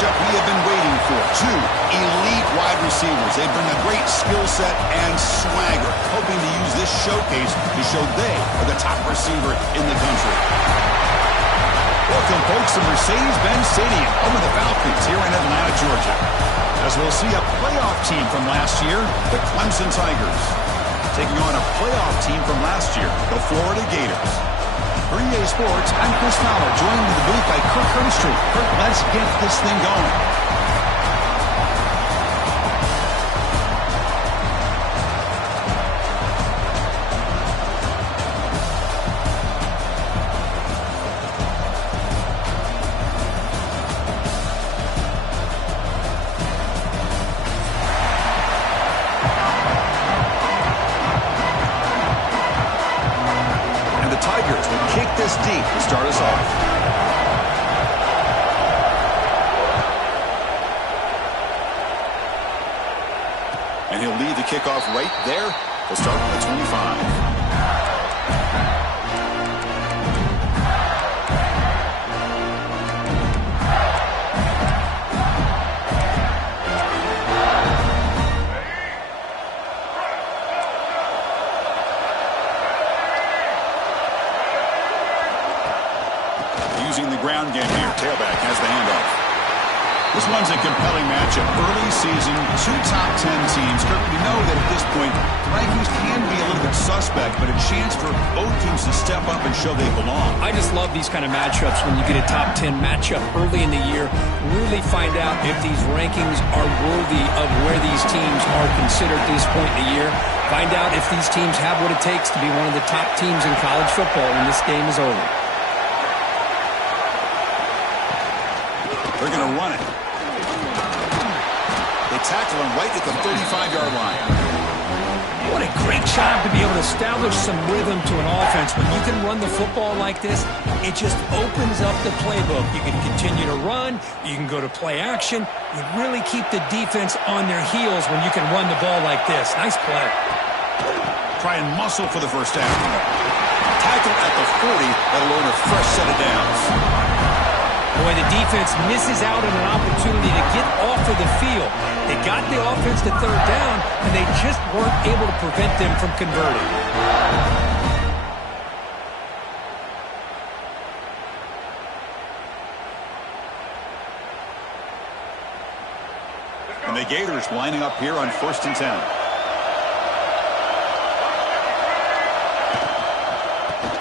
matchup we have been waiting for. Two elite wide receivers. They bring a great skill set and swagger, hoping to use this showcase to show they are the top receiver in the country. Welcome, folks, to Mercedes-Benz Stadium, home of the Falcons here in Atlanta, Georgia. As we'll see a playoff team from last year, the Clemson Tigers, taking on a playoff team from last year, the Florida Gators. For EA Sports, I'm Chris Fowler, joined in the booth by Kirk Herbstreit. Kirk, let's get this thing going. Deep to start us off. And he'll lead the kickoff right there. He'll start at the 25. Using the ground game here. Tailback has the handoff. This one's a compelling matchup. Early season, two top 10 teams. Kirk, we know that at this point, rankings can be a little bit suspect, but a chance for both teams to step up and show they belong. I just love these kind of matchups when you get a top 10 matchup early in the year. Really find out if these rankings are worthy of where these teams are considered at this point in the year. Find out if these teams have what it takes to be one of the top teams in college football when this game is over. They're going to run it. They tackle him right at the 35-yard line. What a great job to be able to establish some rhythm to an offense. When you can run the football like this, it just opens up the playbook. You can continue to run. You can go to play action. You really keep the defense on their heels when you can run the ball like this. Nice play. Try and muscle for the first down. Tackle at the 40. That'll earn a fresh set of downs. Boy, the defense misses out on an opportunity to get off of the field. They got the offense to third down, and they just weren't able to prevent them from converting. And the Gators lining up here on 1st and 10.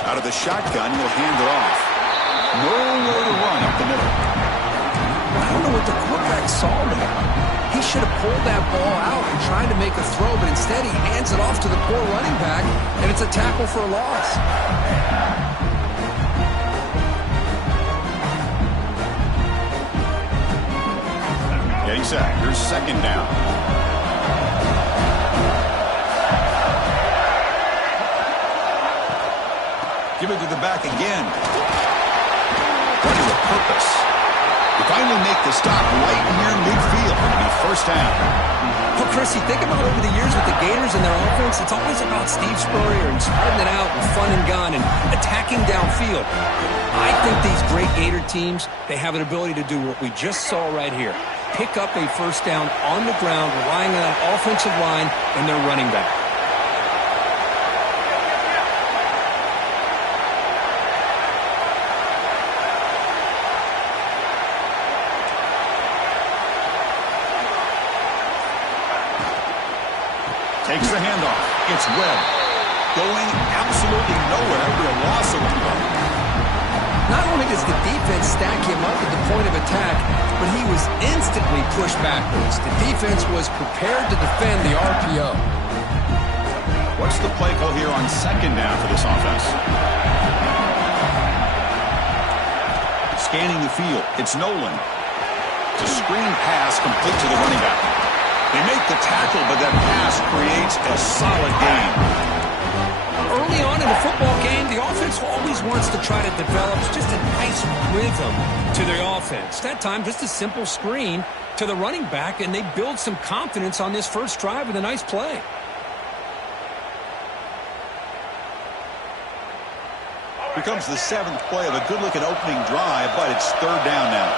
Out of the shotgun, he'll hand it off. Nowhere to run up the middle. I don't know what the quarterback saw there. He should have pulled that ball out and tried to make a throw, but instead he hands it off to the poor running back, and it's a tackle for a loss. Getting set. Here's second down. Give it to the back again. Running with purpose. They finally make the stop right near midfield. It'll be first down. Well, Chris, you think about over the years with the Gators and their offense, it's always about Steve Spurrier and spreading it out and fun and gun and attacking downfield. I think these great Gator teams, they have an ability to do what we just saw right here. Pick up a first down on the ground, relying on an offensive line and their running back. Takes the handoff. It's Webb. Going absolutely nowhere after a loss of the ball. Not only does the defense stack him up at the point of attack, but he was instantly pushed backwards. The defense was prepared to defend the RPO. What's the play call here on second down for this offense? Scanning the field. It's Nolan. It's a screen pass complete to the running back. They make the tackle, but that pass creates a solid gain. Early on in the football game, the offense always wants to try to develop just a nice rhythm to their offense. That time, just a simple screen to the running back, and they build some confidence on this first drive with a nice play. Becomes the 7th play of a good-looking opening drive, but it's third down now.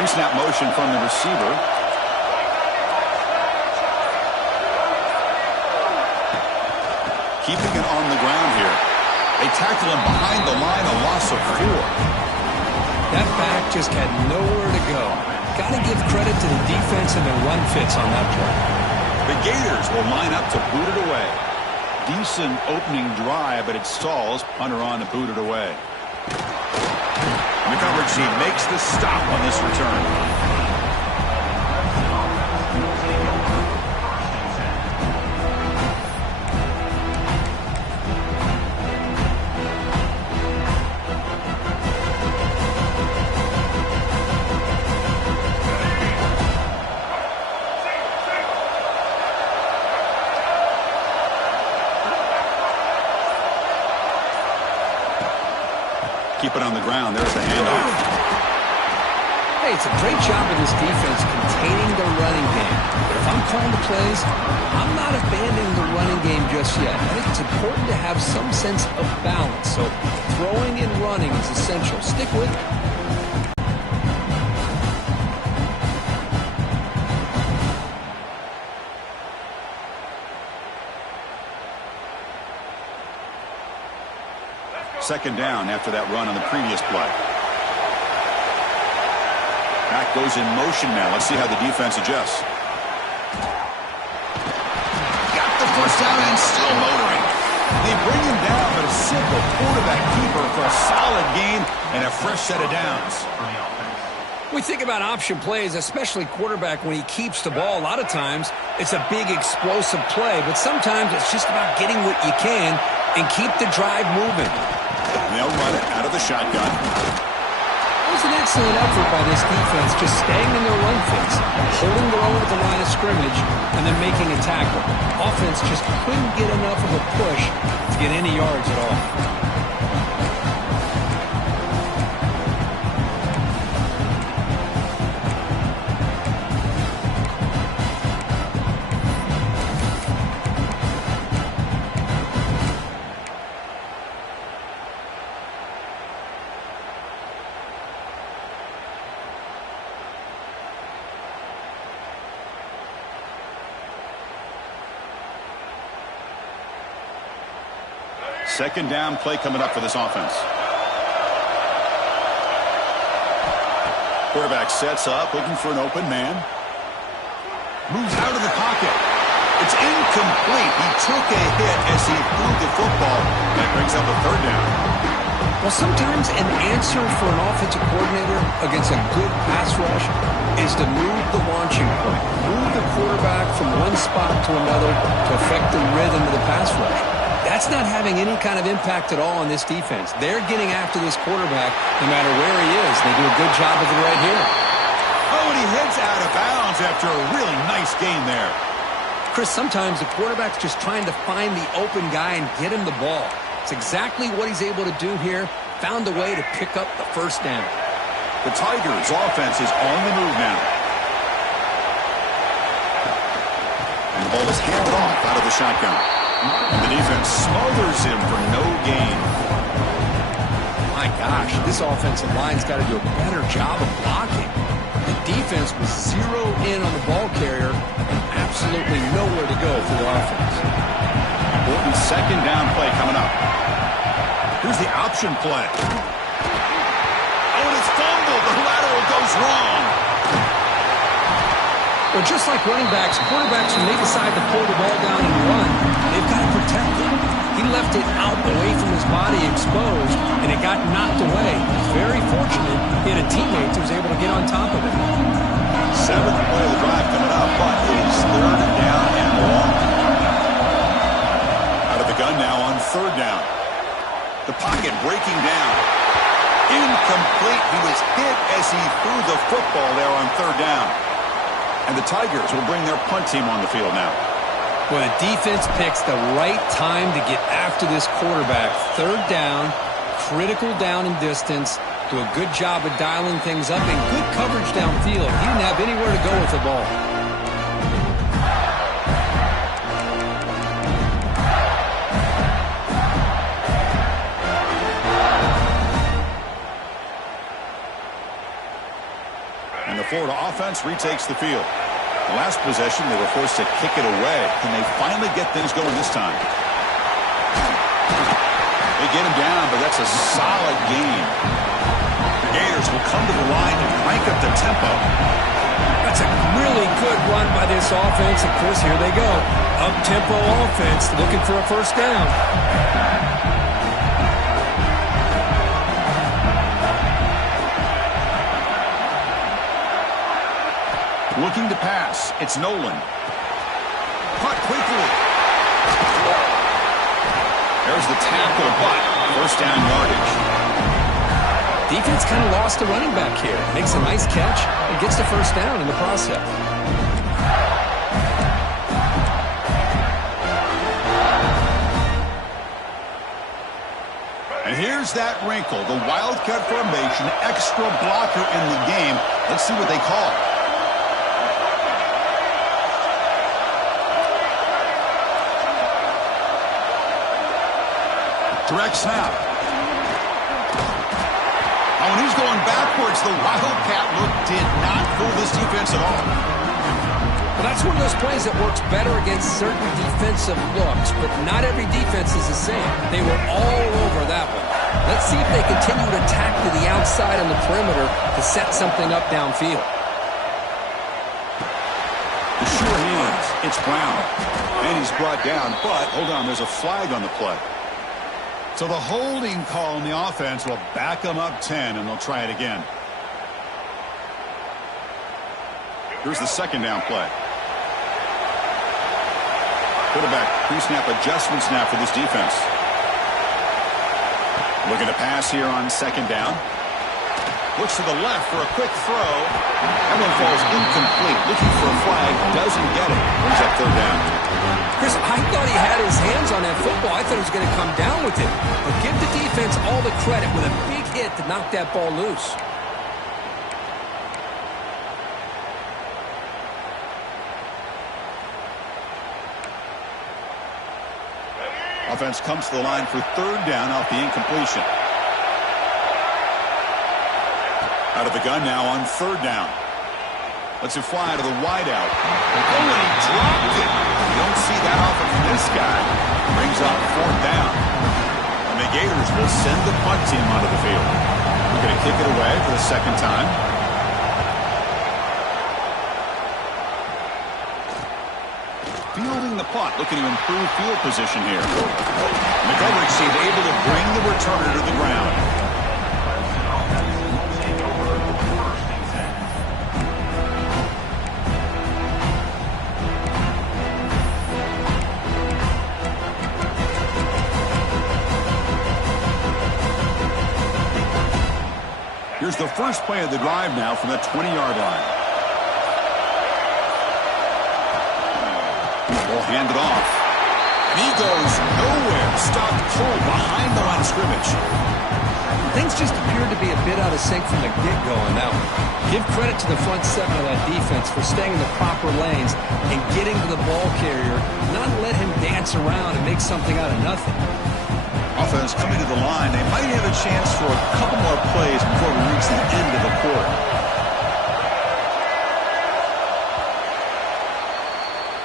Pre-snap motion from the receiver. Keeping it on the ground here. They tackle him behind the line, a loss of 4. That back just had nowhere to go. Got to give credit to the defense and their run fits on that play. The Gators will line up to boot it away. Decent opening drive, but it stalls. Punter on to boot it away. And the coverage team makes the stop on this return. Keep it on the ground. There's the handoff. Hey, it's a great job of this defense containing the running game. But if I'm calling the plays, I'm not abandoning the running game just yet. I think it's important to have some sense of balance. So throwing and running is essential. Stick with it. Second down after that run on the previous play. Back goes in motion now. Let's see how the defense adjusts. Got the first down and still motoring. They bring him down, but a simple quarterback keeper for a solid gain and a fresh set of downs. We think about option plays, especially quarterback, when he keeps the ball. A lot of times, it's a big explosive play, but sometimes it's just about getting what you can and keep the drive moving. They'll run it out of the shotgun. It was an excellent effort by this defense, just staying in their run fits, holding their own at the line of scrimmage, and then making a tackle. Offense just couldn't get enough of a push to get any yards at all. Second down play coming up for this offense. Quarterback sets up, looking for an open man. Moves out of the pocket. It's incomplete. He took a hit as he threw the football. That brings up a third down. Well, sometimes an answer for an offensive coordinator against a good pass rush is to move the launching point. Move the quarterback from one spot to another to affect the rhythm of the pass rush. That's not having any kind of impact at all on this defense. They're getting after this quarterback no matter where he is. They do a good job of it right here. Oh, and he heads out of bounds after a really nice gain there. Chris, sometimes the quarterback's just trying to find the open guy and get him the ball. It's exactly what he's able to do here. Found a way to pick up the first down. The Tigers' offense is on the move now. And the ball is handed off out of the shotgun. And the defense smothers him for no gain. My gosh, this offensive line's got to do a better job of blocking. The defense was zeroed in on the ball carrier and absolutely nowhere to go for the offense. Important second down play coming up. Here's the option play. Oh, and it's fumbled. The lateral goes wrong. Well, just like running backs, quarterbacks, when they decide to pull the ball down and run, they've got to protect it. He left it out away from his body exposed, and it got knocked away. He's very fortunate he had a teammate who was able to get on top of it. Seventh play of the drive coming up, but it is third down and long. Out of the gun now on third down. The pocket breaking down. Incomplete. He was hit as he threw the football there on third down. And the Tigers will bring their punt team on the field now. Well, the defense picks the right time to get after this quarterback. Third down, critical down and distance. Do a good job of dialing things up and good coverage downfield. He didn't have anywhere to go with the ball. Florida offense retakes the field. The last possession, they were forced to kick it away. Can they finally get things going this time? They get him down, but that's a solid gain. The Gators will come to the line and crank up the tempo. That's a really good run by this offense. And, Chris, here they go. Up-tempo offense looking for a first down. Looking to pass. It's Nolan. Cut quickly. There's the tackle, but first down yardage. Defense kind of lost a running back here. Makes a nice catch and gets the first down in the process. And here's that wrinkle. The Wildcat formation, extra blocker in the game. Let's see what they call. Direct snap. Oh, and he's going backwards. The Wildcat look did not fool this defense at all. Well, that's one of those plays that works better against certain defensive looks, but not every defense is the same. They were all over that one. Let's see if they continue to attack to the outside on the perimeter to set something up downfield. The sure hands. It's Brown. And he's brought down, but hold on, there's a flag on the play. So the holding call on the offense will back them up 10, and they'll try it again. Here's the second down play. Quarterback pre-snap adjustment snap for this defense. Looking to pass here on second down. Looks to the left for a quick throw. That one falls incomplete. Looking for a flag. Doesn't get it. Brings up third down. Chris, I thought he had his hands on that football. I thought he was going to come down with it. But give the defense all the credit with a big hit to knock that ball loose. Offense comes to the line for third down off the incompletion. Out of the gun now on third down. Lets it fly to the wideout. Oh, and he dropped it. You don't see that often from this guy. Brings up fourth down. And the Gators will send the punt team onto the field. We're going to kick it away for the second time. Fielding the punt, looking to improve field position here. The coverage team able to bring the returner to the ground. Here's the first play of the drive now from the 20-yard line. We'll hand it off. And he goes nowhere. Stopped cold behind the line of scrimmage. Things just appeared to be a bit out of sync from the get-go on that one. Give credit to the front seven of that defense for staying in the proper lanes and getting to the ball carrier, not let him dance around and make something out of nothing. Offense coming to the line. They might have a chance for a couple more plays before we reach the end of the quarter.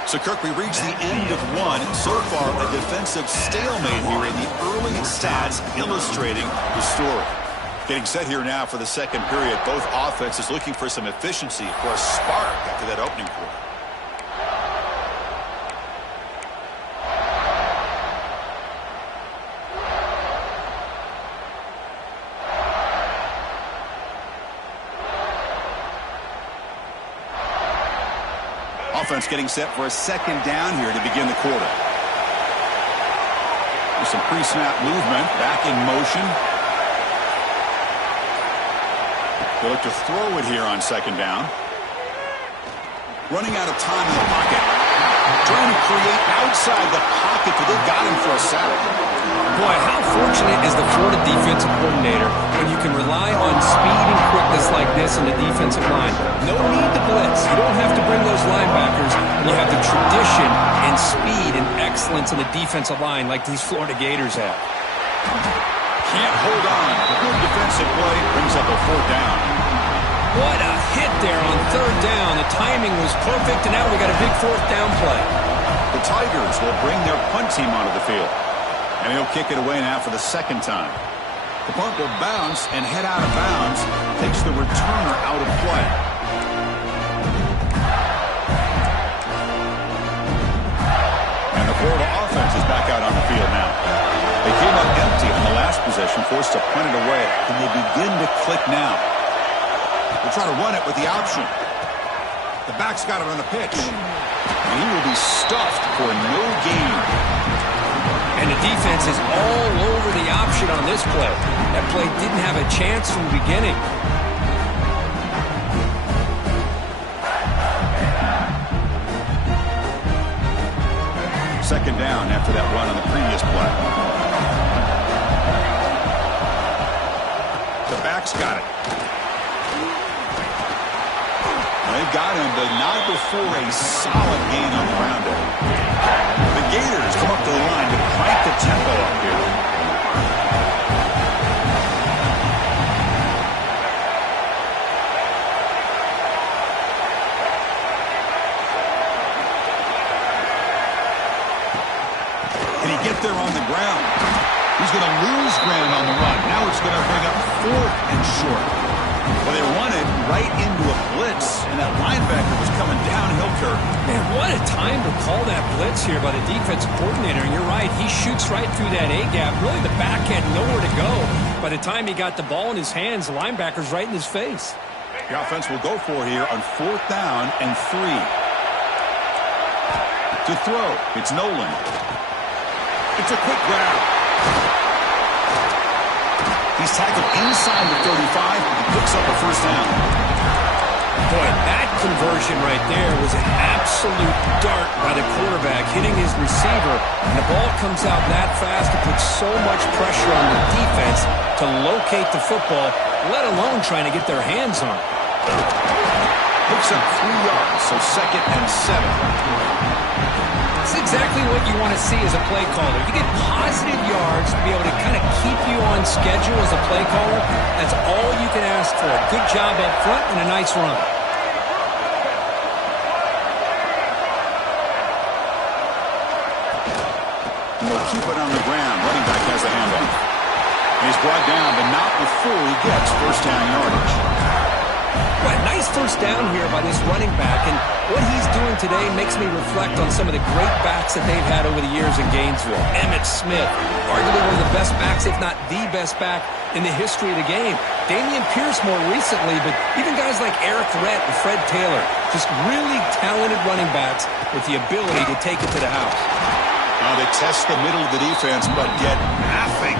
So, Kirk, we reach the end of one. So far, a defensive stalemate here in the early stats illustrating the story. Getting set here now for the second period. Both offenses looking for some efficiency, for a spark after that opening quarter. Offense getting set for a second down here to begin the quarter. There's some pre-snap movement, back in motion. They look to throw it here on second down. Running out of time in the pocket. Trying to create outside the pocket, but they've got him for a sack. Boy, how fortunate is the Florida defensive coordinator when you can rely on speed and quickness like this in the defensive line. No need to blitz. You don't have to bring those linebackers. And you have the tradition and speed and excellence in the defensive line like these Florida Gators have. Can't hold on. Good defensive play brings up a fourth down. What a hit there on third down. The timing was perfect, and now we got a big fourth down play. The Tigers will bring their punt team onto the field. And he'll kick it away now for the second time. The punt will bounce and head out of bounds. Takes the returner out of play. And the Florida offense is back out on the field now. They came up empty on the last possession, forced to punt it away. And they begin to click now. They'll try to run it with the option. The back's got it on the pitch. And he will be stuffed for no gain. And the defense is all over the option on this play. That play didn't have a chance from the beginning. Second down after that run on the previous play. The back's got it. They've got him, but not before a solid gain on the ground. The Gators come up to the line to crank the tempo up here. Can he get there on the ground? He's going to lose ground on the run. Now it's going to bring up fourth and short. Well, they run it right into a blitz, and that linebacker was coming downhill, Kirk. Man, what a time to call that blitz here by the defensive coordinator. And you're right, he shoots right through that A-gap. Really, the back had nowhere to go. By the time he got the ball in his hands, the linebacker's right in his face. The offense will go for here on fourth down and 3. To throw, it's Nolan. It's a quick grab. He's tackled inside the 35, but he picks up a first down. Boy, that conversion right there was an absolute dart by the quarterback, hitting his receiver. And the ball comes out that fast to put so much pressure on the defense to locate the football, let alone trying to get their hands on it. Picks up 3 yards, so second and 7. That's exactly what you want to see as a play caller. You get positive yards to be able to kind of keep you on schedule as a play caller. That's all you can ask for. Good job up front and a nice run. And they'll keep it on the ground. Running back has the handoff. And he's brought down, but not before he gets first down yardage. Well, nice first down here by this running back, and what he's doing today makes me reflect on some of the great backs that they've had over the years in Gainesville. Emmitt Smith, arguably one of the best backs, if not the best back in the history of the game. Damian Pierce more recently, but even guys like Eric Rhett and Fred Taylor, just really talented running backs with the ability to take it to the house. They test the middle of the defense, but get nothing.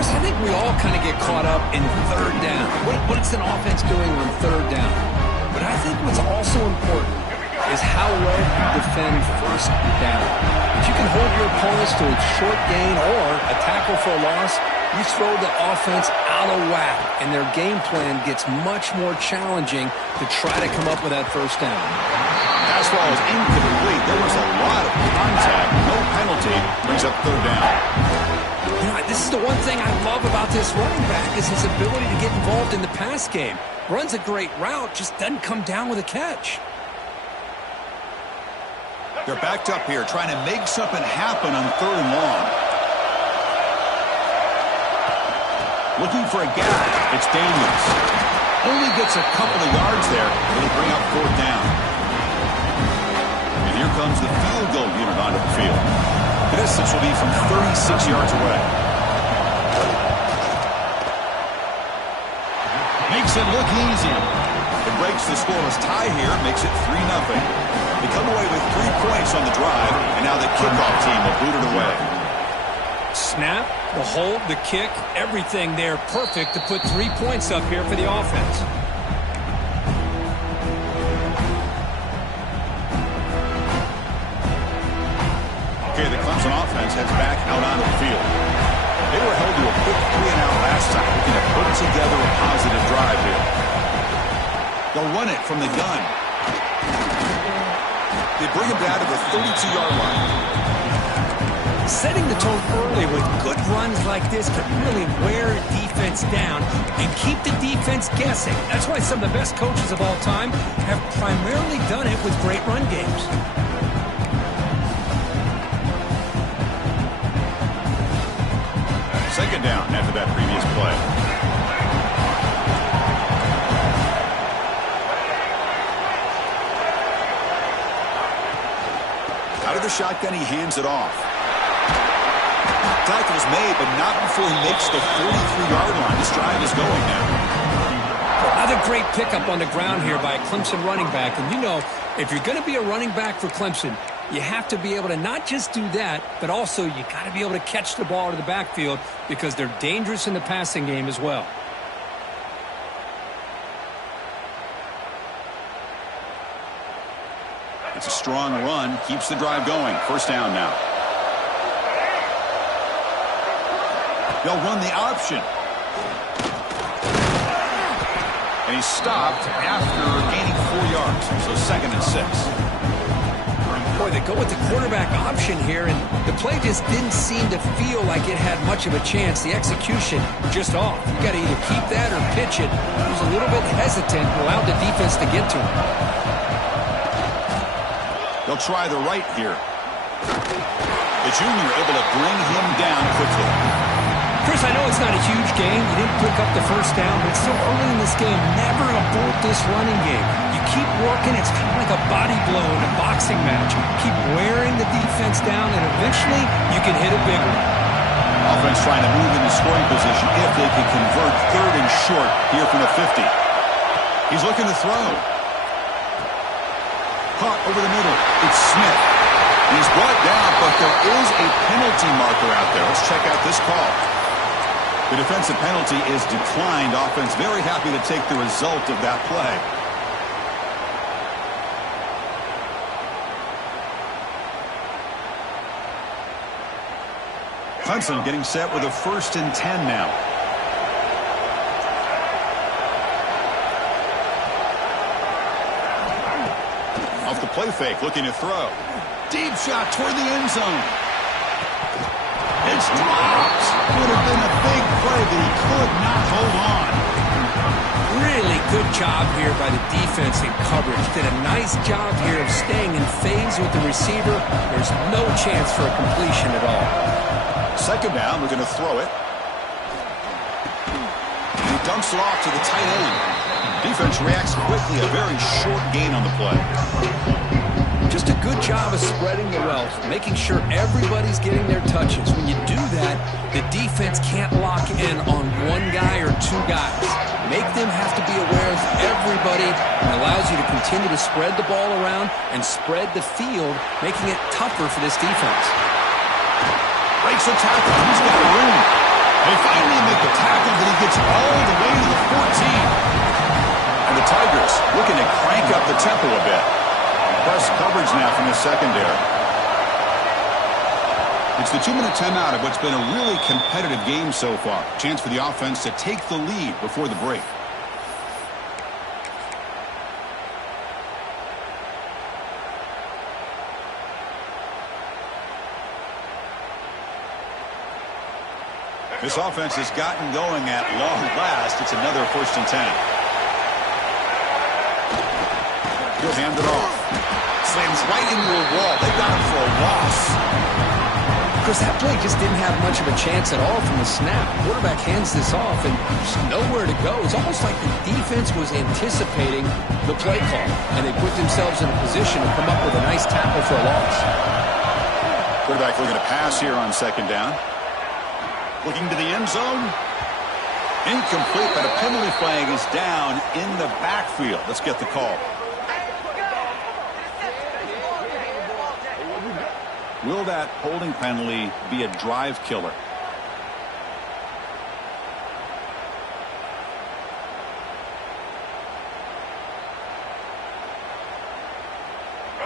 I think we all kind of get caught up in third down. What's an offense doing on third down? But I think what's also important is how well you defend first down. If you can hold your opponents to a short gain or a tackle for a loss, you throw the offense out of whack, and their game plan gets much more challenging to try to come up with that first down. Fastball is incomplete. There was a lot of contact. No penalty. Brings up third down. You know, this is the one thing I love about this running back is his ability to get involved in the pass game. Runs a great route, just doesn't come down with a catch. They're backed up here, trying to make something happen on third and long. Looking for a gap. It's Daniels. Only gets a couple of yards there, but he'll bring up fourth down. And here comes the field goal unit onto the field. The distance will be from 36 yards away. Makes it look easy. It breaks the scoreless tie here, makes it 3-0. They come away with 3 points on the drive, and now the kickoff team will boot it away. Snap, the hold, the kick, everything there perfect to put 3 points up here for the offense. Okay, the Clemson offense heads back out onto the field. They were held to a quick 3-and-out last time, looking to put together a positive drive here. They'll run it from the gun. They bring him down to the 32-yard line. Setting the tone early with good runs like this can really wear a defense down and keep the defense guessing. That's why some of the best coaches of all time have primarily done it with great run games. Second down after that previous play. Out of the shotgun, he hands it off. Tackle's made, but not before he makes the 43-yard line. This drive is going now. Another great pickup on the ground here by a Clemson running back. And you know, if you're going to be a running back for Clemson, you have to be able to not just do that, but also you got to be able to catch the ball to the backfield because they're dangerous in the passing game as well. It's a strong run, keeps the drive going. First down now. They'll run the option. And he's stopped after gaining 4 yards. So 2nd and 6. Boy, they go with the quarterback option here, and the play just didn't seem to feel like it had much of a chance. The execution just off. You got to either keep that or pitch it. He was a little bit hesitant and allowed the defense to get to him. They'll try the right here. The junior able to bring him down quickly. Chris, I know it's not a huge game. You didn't pick up the first down, but it's still early in this game. Never abort this running game. You keep working. It's kind of like a body blow in a boxing match. Keep wearing the defense down, and eventually you can hit a big one. Offense trying to move into scoring position if they can convert 3rd and short here from the 50. He's looking to throw. Caught over the middle. It's Smith. He's brought down, but there is a penalty marker out there. Let's check out this call. The defensive penalty is declined. Offense very happy to take the result of that play. Clemson getting set with a 1st and 10 now. Off the play fake, looking to throw. Deep shot toward the end zone. It's dropped. Would have been a big play, but he could not hold on. Really good job here by the defense in coverage. Did a nice job here of staying in phase with the receiver. There's no chance for a completion at all. 2nd down, we're going to throw it. And he dumps it off to the tight end. Defense reacts quickly, a very short gain on the play. Just a good job of spreading the wealth, making sure everybody's getting their touches. When you do that, the defense can't lock in on one guy or 2 guys. Make them have to be aware of everybody, and allows you to continue to spread the ball around and spread the field, making it tougher for this defense. Breaks a tackle. He's got room. They finally make the tackle, but he gets all the way to the 14. And the Tigers looking to crank up the tempo a bit. Press coverage now from the secondary. It's the 2-minute timeout of what's been a really competitive game so far. Chance for the offense to take the lead before the break. This offense has gotten going at long last. It's another 1st and 10. He'll hand it off. Slams right into a wall. They got him for a loss. Because that play just didn't have much of a chance at all from the snap. Quarterback hands this off, and there's nowhere to go. It's almost like the defense was anticipating the play call, and they put themselves in a position to come up with a nice tackle for a loss. Quarterback looking to pass here on 2nd down. Looking to the end zone. Incomplete, but a penalty flag is down in the backfield. Let's get the call. Will that holding penalty be a drive killer?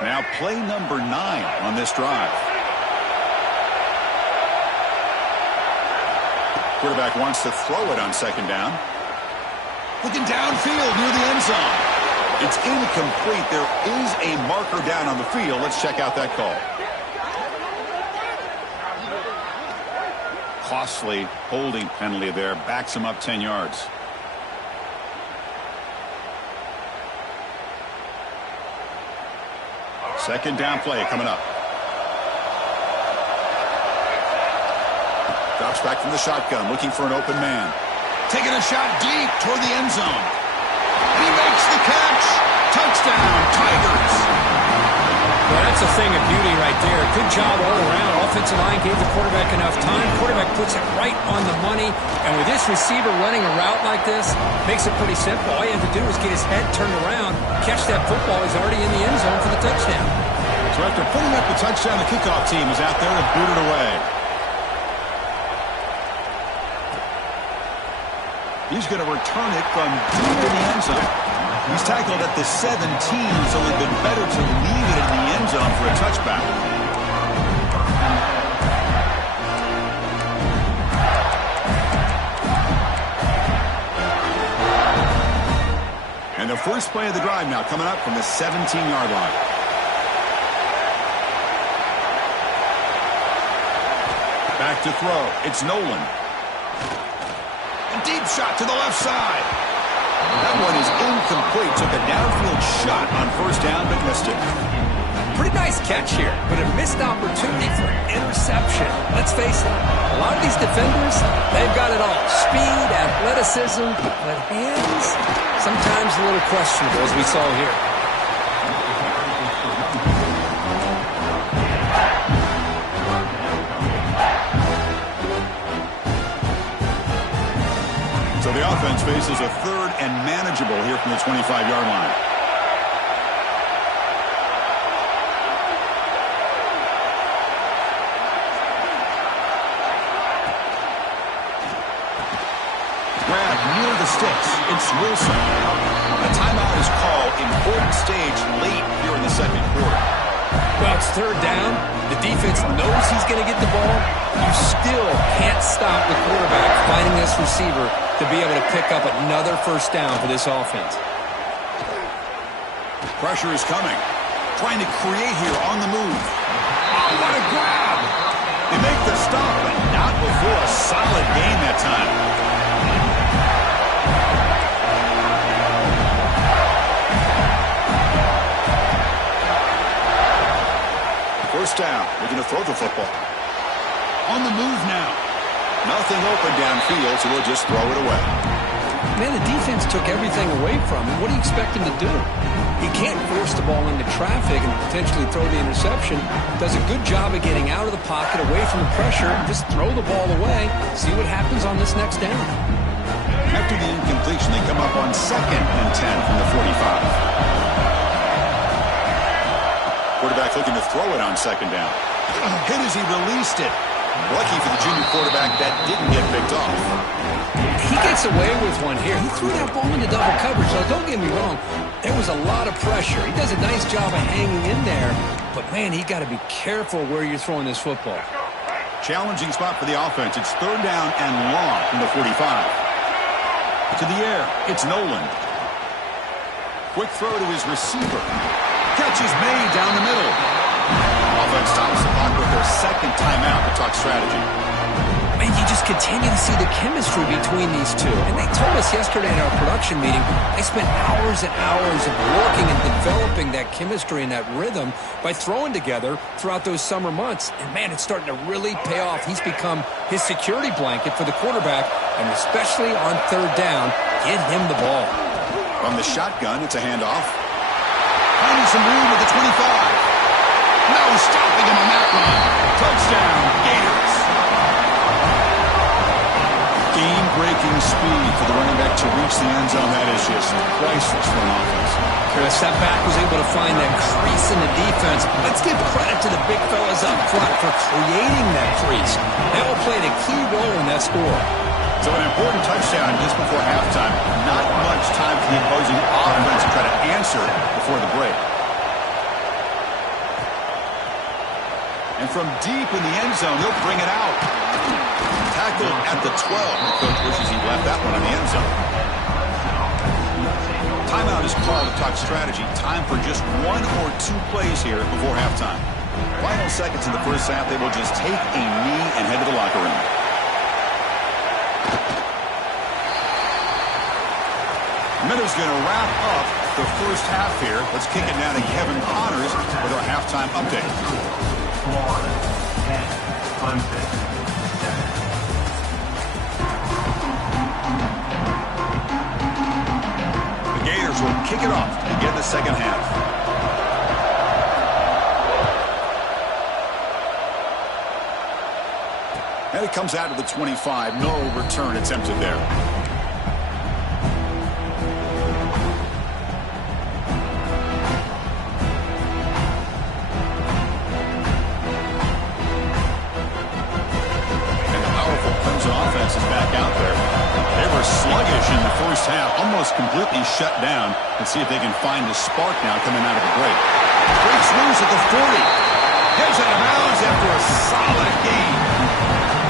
Now play number 9 on this drive. Quarterback wants to throw it on 2nd down. Looking downfield near the end zone. It's incomplete. There is a marker down on the field. Let's check out that call. costly holding penalty there. Backs him up 10 yards. Second down play coming up. Drops back from the shotgun, looking for an open man. Taking a shot deep toward the end zone. He makes the catch. Touchdown, Tigers. Well, that's a thing of beauty right there. Good job all around. Offensive line gave the quarterback enough time. Quarterback puts it right on the money. And with this receiver running a route like this, makes it pretty simple. All you have to do is get his head turned around, catch that football. He's already in the end zone for the touchdown. So after putting up the touchdown, the kickoff team is out there to boot it away. He's going to return it from deep in the end zone. He's tackled at the 17, so it would have been better to leave it in the end zone for a touchback. And the first play of the drive now coming up from the 17-yard line. Back to throw. It's Nolan. A deep shot to the left side. That one is incomplete. Took a downfield shot on first down, but missed it. Pretty nice catch here, but a missed opportunity for an interception. Let's face it, a lot of these defenders, they've got it all. Speed, athleticism, but hands, sometimes a little questionable, as we saw here. So the offense faces a third and manageable here from the 25-yard line. Grab near the sticks. It's Wilson. A timeout is called. Important stage late here in the second quarter. Well, it's third down. The defense knows he's going to get the ball. You still can't stop the quarterback finding this receiver to be able to pick up another first down for this offense. Pressure is coming. Trying to create here on the move. Oh, what a grab! They make the stop, but not before a solid gain that time. First down. They're going to throw the football. On the move now. Nothing open downfield, so we'll just throw it away. Man, the defense took everything away from him. What do you expect him to do? He can't force the ball into traffic and potentially throw the interception. Does a good job of getting out of the pocket, away from the pressure, and just throw the ball away. See what happens on this next down. After the incompletion, they come up on 2nd and 10 from the 45. Quarterback looking to throw it on second down. Hit as he released it. Lucky for the junior quarterback that didn't get picked off. He gets away with one here. He threw that ball into double coverage. Now, don't get me wrong. There was a lot of pressure. He does a nice job of hanging in there. But, man, he got to be careful where you're throwing this football. Challenging spot for the offense. It's third down and long from the 45. To the air. It's Nolan. Quick throw to his receiver. Catch is made down the middle. Offense stops the clock with their second timeout to talk strategy. Man, you just continue to see the chemistry between these two. And they told us yesterday in our production meeting, they spent hours and hours of working and developing that chemistry and that rhythm by throwing together throughout those summer months. And, man, it's starting to really pay off. He's become his security blanket for the quarterback, and especially on third down, get him the ball. From the shotgun, it's a handoff. Finding some room at the 25. No stopping him on that run. Touchdown, Gators. Game-breaking speed for the running back to reach the end zone. That is just priceless for an offense. The setback was able to find that crease in the defense. Let's give credit to the big fellas up front for creating that crease. They all played a key role in that score. So an important touchdown just before halftime. Not much time for the opposing offense to try to answer before the break. And from deep in the end zone, he'll bring it out. Tackled at the 12. The coach wishes he left that one in the end zone. Timeout is called to talk strategy. Time for just 1 or 2 plays here before halftime. Final seconds in the first half, they will just take a knee and head to the locker room. That is going to wrap up the first half here. Let's kick it down to Kevin Connors with our halftime update. The Gators will kick it off to begin the second half. And it comes out to the 25. No return attempted there. And the powerful Clemson offense is back out there. They were sluggish in the first half, almost completely shut down. Let's see if they can find a spark now coming out of the break. Breaks loose at the 40. Heads out of bounds after a solid game.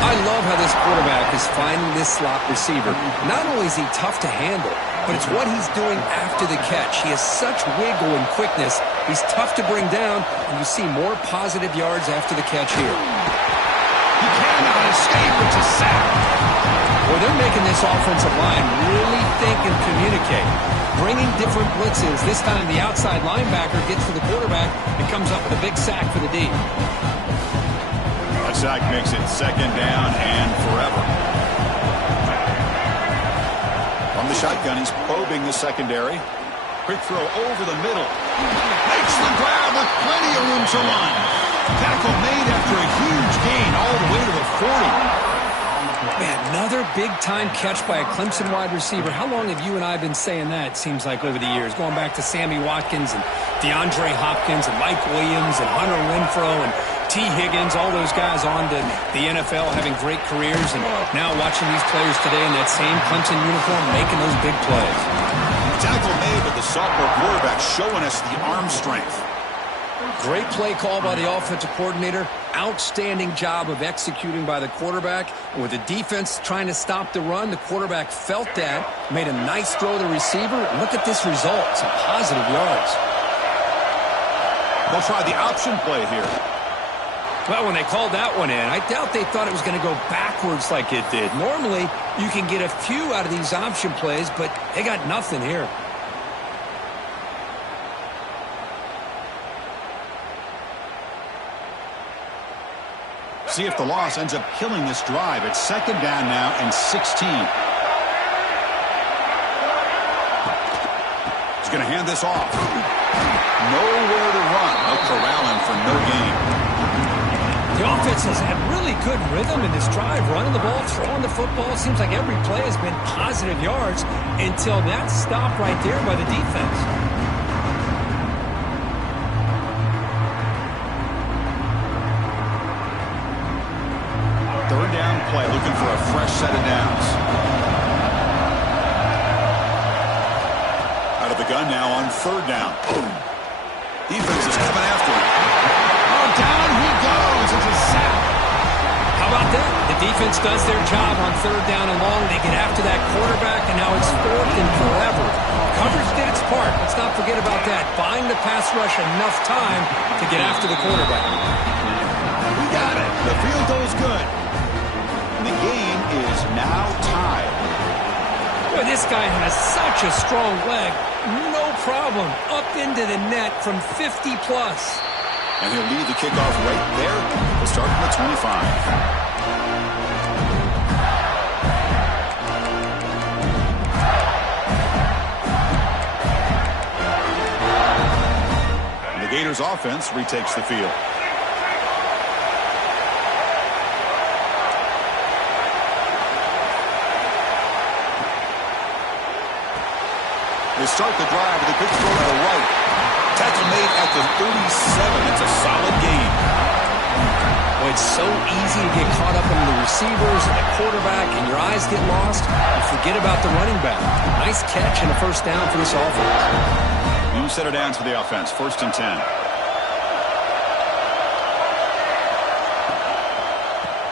I love how this quarterback is finding this slot receiver. Not only is he tough to handle, but it's what he's doing after the catch. He has such wiggle and quickness. He's tough to bring down, and you see more positive yards after the catch here. He cannot escape. It's a sack. Well, they're making this offensive line really think and communicate. Bringing different blitzes. This time the outside linebacker gets to the quarterback and comes up with a big sack for the D. That sack makes it second down and forever. From the shotgun, he's probing the secondary. Quick throw over the middle. Makes the grab with plenty of room to run. Tackle made after a huge gain all the way to the 40. Man, another big-time catch by a Clemson wide receiver. How long have you and I been saying that, it seems like, over the years? Going back to Sammy Watkins and DeAndre Hopkins and Mike Williams and Hunter Renfrow and T. Higgins, all those guys on to the NFL having great careers, and now watching these players today in that same Clemson uniform making those big plays. Tackle made, but the sophomore quarterback showing us the arm strength. Great play call by the offensive coordinator. Outstanding job of executing by the quarterback. And with the defense trying to stop the run, the quarterback felt that, made a nice throw to the receiver. Look at this result. Some positive yards. They'll try the option play here. Well, when they called that one in, I doubt they thought it was going to go backwards like it did. Normally, you can get a few out of these option plays, but they got nothing here. See if the loss ends up killing this drive. It's second down now and 16. He's going to hand this off. Nowhere to run. No corralling for no gain. The offense has had really good rhythm in this drive, running the ball, throwing the football. Seems like every play has been positive yards until that stop right there by the defense. Third down play, looking for a fresh set of downs. Out of the gun now on third down. Defense is coming after him. Oh, down he goes. It's a sack. How about that? The defense does their job on third down and long. They get after that quarterback, and now it's fourth and forever. Coverage did its part. Let's not forget about that. Buying the pass rush enough time to get after the quarterback. We got it. The field goal is good. The game is now tied. Boy, this guy has such a strong leg. No problem. Up into the net from 50 plus. And he'll lead the kickoff right there. We'll start from the 25. And the Gators offense retakes the field. They start the drive with a quick throw to the right. Tackle made at the 37. It's a solid gain. Well, it's so easy to get caught up in the receivers and the quarterback, and your eyes get lost. You forget about the running back. Nice catch and a first down for this offense. New set of downs for the offense. First and 10.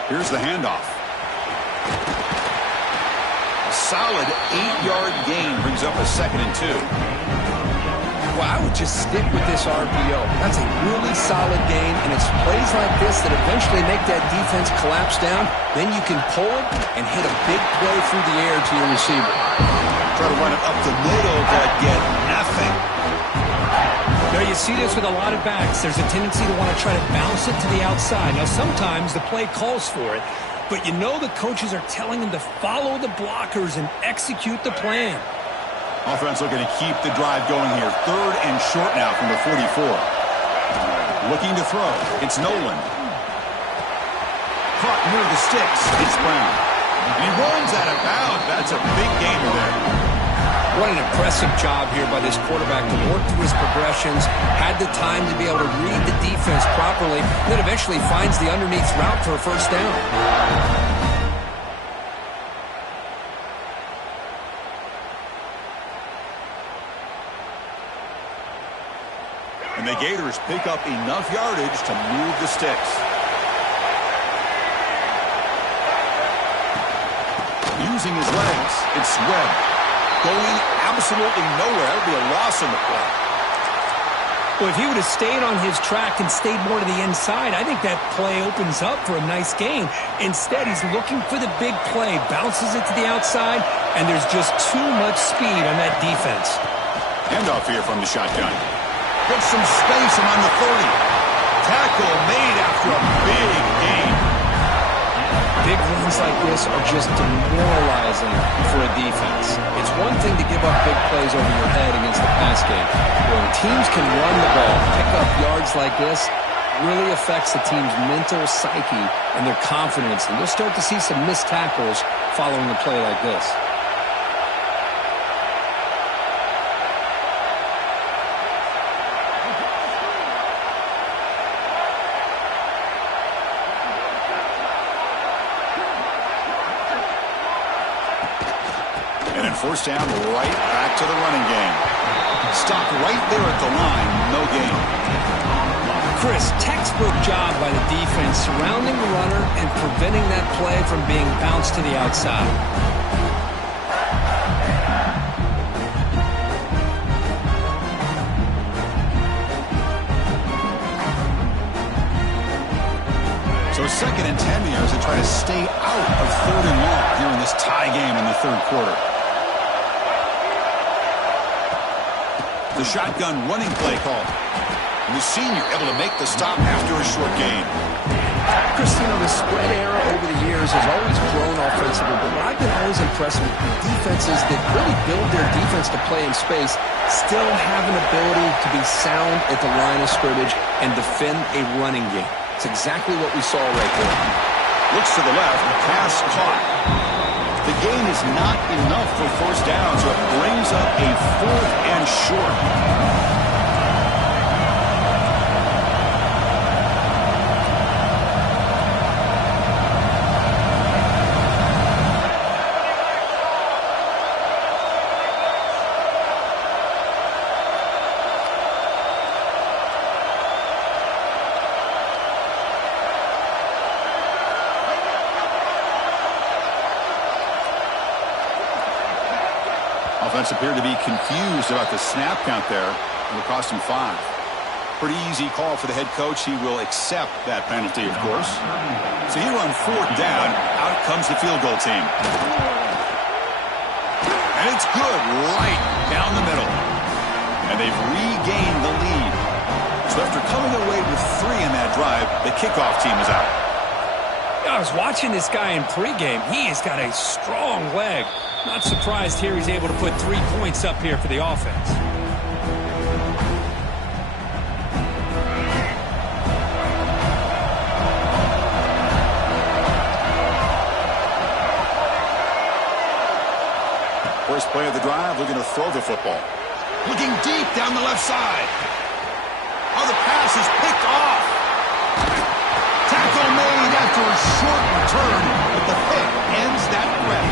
Here's the handoff. Solid 8-yard gain brings up a second and 2. Well, I would just stick with this RPO. That's a really solid gain, and it's plays like this that eventually make that defense collapse down. Then you can pull it and hit a big play through the air to your receiver. Try to run it up the middle, but get nothing. Now, you see this with a lot of backs. There's a tendency to want to try to bounce it to the outside. Now, sometimes the play calls for it, but you know the coaches are telling them to follow the blockers and execute the plan. Offense looking to keep the drive going here. 3rd and short now from the 44. Looking to throw. It's Nolan. Caught near the sticks. It's Brown. And he runs out of bounds. That's a big gainer there. What an impressive job here by this quarterback to work through his progressions, had the time to be able to read the defense properly, and then eventually finds the underneath route for a first down. And the Gators pick up enough yardage to move the sticks. Using his legs, it's Webb. Going absolutely nowhere. That would be a loss in the play. Well, if he would have stayed on his track and stayed more to the inside, I think that play opens up for a nice gain. Instead, he's looking for the big play, bounces it to the outside, and there's just too much speed on that defense. Handoff here from the shotgun. Gets some space and on the 30. Tackle made after a big gain. Big runs like this are just demoralizing for a defense. It's one thing to give up big plays over your head against the pass game. When teams can run the ball, pick up yards like this, really affects the team's mental psyche and their confidence. And you'll start to see some missed tackles following a play like this. First down, right back to the running game. Stop right there at the line, no gain. Chris, textbook job by the defense surrounding the runner and preventing that play from being bounced to the outside. So 2nd and 10 here as they try to stay out of 3rd and long here in this tie game in the 3rd quarter. The shotgun running play call. And the senior able to make the stop after a short gain. Christine, the spread era over the years has always grown offensively, but what I've been always impressed with defenses that really build their defense to play in space still have an ability to be sound at the line of scrimmage and defend a running game. It's exactly what we saw right there. Looks to the left, pass caught. The gain is not enough for first down, so it brings up a 4th and short. Offense appeared to be confused about the snap count there. It will cost him 5. Pretty easy call for the head coach. He will accept that penalty, of course. So here on 4th down, out comes the field goal team. And it's good right down the middle. And they've regained the lead. So after coming away with 3 in that drive, the kickoff team is out. I was watching this guy in pregame. He has got a strong leg. Not surprised here he's able to put 3 points up here for the offense. First play of the drive, looking to throw the football. Looking deep down the left side. Oh, the pass is picked off. Tackle made after a short return, but the pick ends that threat.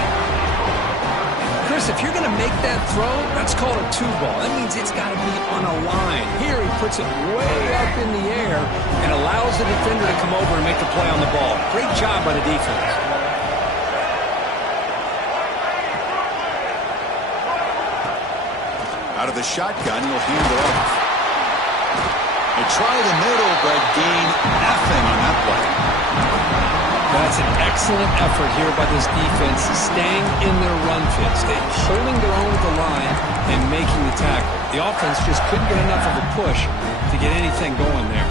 Chris, if you're going to make that throw, that's called a 2-ball. That means it's got to be on a line. Here he puts it way up in the air and allows the defender to come over and make the play on the ball. Great job by the defense. Out of the shotgun, he'll hand it off. They try the middle, but gain nothing on that play. Now That's an excellent effort here by this defense, staying in their run fit, holding their own at the line and making the tackle. The offense just couldn't get enough of a push to get anything going there.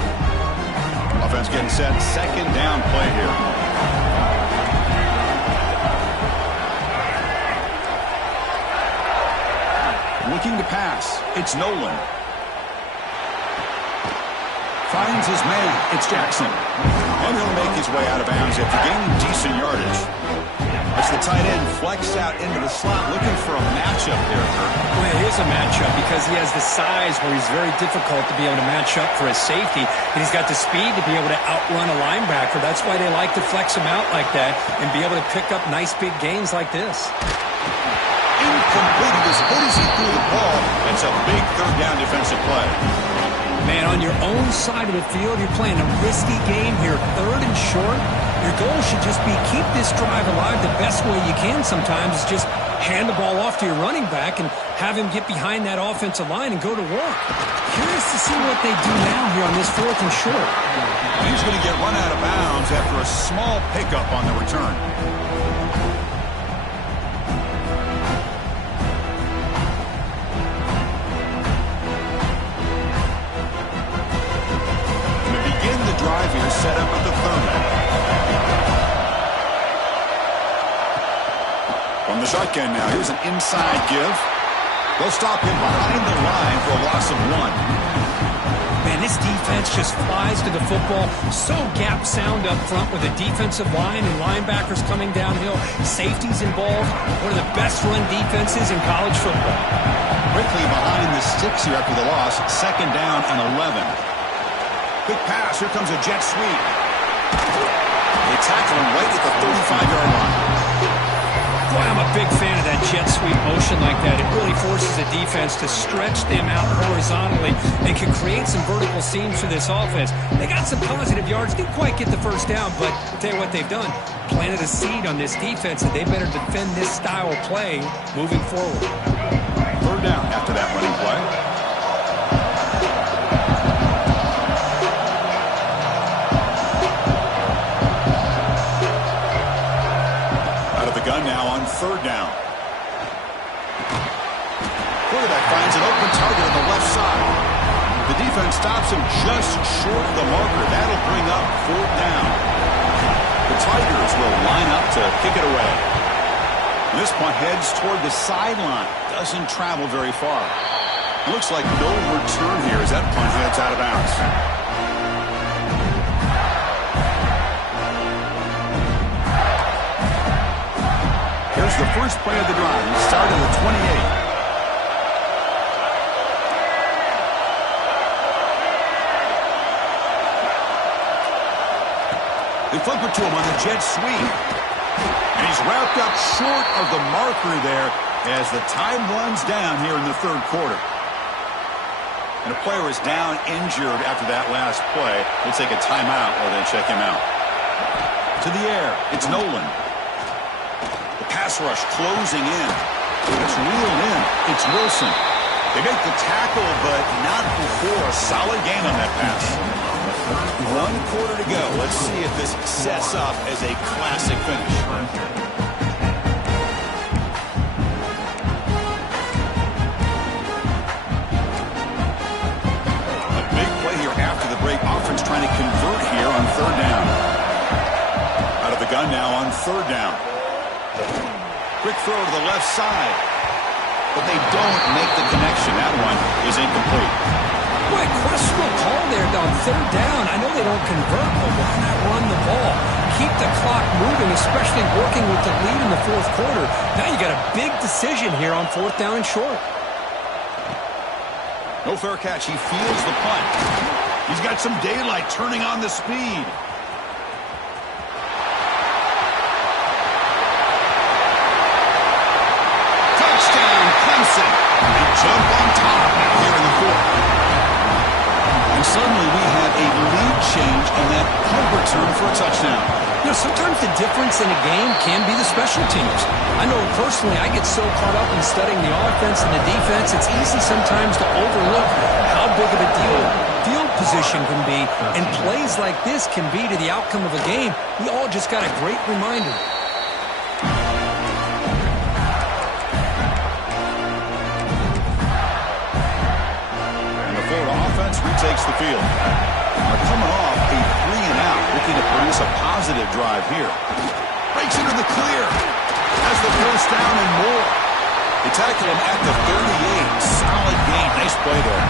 Offense getting set. Second down play here. Looking to pass. It's Nolan. Finds his man. It's Jackson. And he'll make his way out of bounds after gaining decent yardage. That's the tight end flexed out into the slot, looking for a matchup there, Kurt. Well, it is a matchup because he has the size where he's very difficult to be able to match up for his safety. And he's got the speed to be able to outrun a linebacker. That's why they like to flex him out like that and be able to pick up nice big gains like this. Incomplete. He was hosing through the ball. It's a big third down defensive play. Man, on your own side of the field, you're playing a risky game here. Third and short. Your goal should just be keep this drive alive the best way you can sometimes is just hand the ball off to your running back and have him get behind that offensive line and go to work. Curious to see what they do now here on this fourth and short. He's going to get run out of bounds after a small pickup on the return. Drive here set up at the 30. From the shotgun now, here's an inside give. They'll stop him behind the line for a loss of 1. Man, this defense just flies to the football. So gap sound up front with a defensive line and linebackers coming downhill. Safeties involved. One of the best run defenses in college football. Quickly behind the sticks here after the loss. Second down and 11. Quick pass. Here comes a jet sweep. They tackle him right at the 35-yard line. Boy, I'm a big fan of that jet sweep motion like that. It really forces the defense to stretch them out horizontally and can create some vertical seams for this offense. They got some positive yards. Didn't quite get the first down, but I'll tell you what they've done. Planted a seed on this defense, and they better defend this style of play moving forward. Third down after that running play. Gun now on third down. Quarterback finds an open target on the left side. The defense stops him just short of the marker. That'll bring up fourth down. The Tigers will line up to kick it away. This punt heads toward the sideline. Doesn't travel very far. Looks like no return here as that punt heads out of bounds. Here's the first play of the drive. He started at 28. They flip it to him on the jet sweep. And he's wrapped up short of the marker there as the time runs down here in the third quarter. And a player is down injured after that last play. They take a timeout while they check him out. To the air. It's Nolan. Pass rush closing in. It's reeled in. It's Wilson. They make the tackle, but not before a solid gain on that pass. 1 quarter to go. Let's see if this sets up as a classic finish. A big play here after the break. Offense trying to convert here on third down. Out of the gun now on third down. Quick throw to the left side. But they don't make the connection. That one is incomplete. Boy, questionable call there on third down. I know they don't convert, but why not run the ball? Keep the clock moving, especially working with the lead in the fourth quarter. Now you got a big decision here on fourth down and short. No fair catch. He fields the punt. He's got some daylight turning on the speed. They jump on top here in the fourth. And suddenly we have a lead change and that punt return for a touchdown. You know, sometimes the difference in a game can be the special teams. I know personally I get so caught up in studying the offense and the defense, it's easy sometimes to overlook how big of a deal field position can be, and plays like this can be to the outcome of a game. We all just got a great reminder. And the Florida offense retakes the field. They're coming off a 3-and-out, looking to produce a positive drive here. Breaks into the clear. Has the first down and more. They tackle him at the 38. Solid gain. Nice play there.